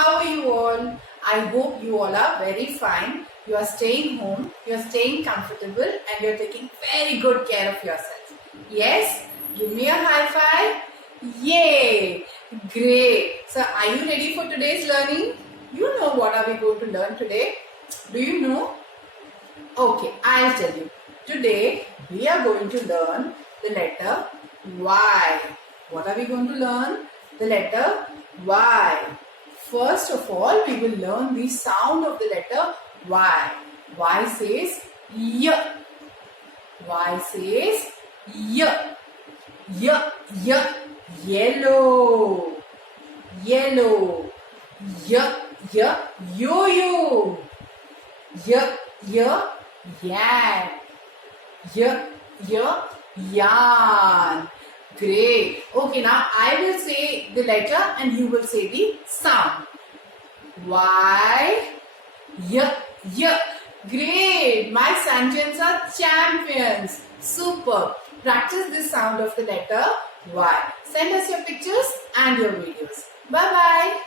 How are you all? I hope you all are very fine. You are staying home, you are staying comfortable and you are taking very good care of yourself. Yes? Give me a high five. Yay! Great. So are you ready for today's learning? You know what are we going to learn today? Do you know? Okay, I'll tell you. Today we are going to learn the letter Y. What are we going to learn? The letter Y. First of all, we will learn the sound of the letter Y. Y says Y. Y says Y. Y. Y. Yellow. Yellow. Y. Y. Yo-yo. Y. Y. Yak. Y. Y. Yarn. Great. Okay, now I will say the letter and you will say the sound. Y. Y. Y. Great. My Sanjans are champions. Super. Practice this sound of the letter Y. Send us your pictures and your videos. Bye-bye.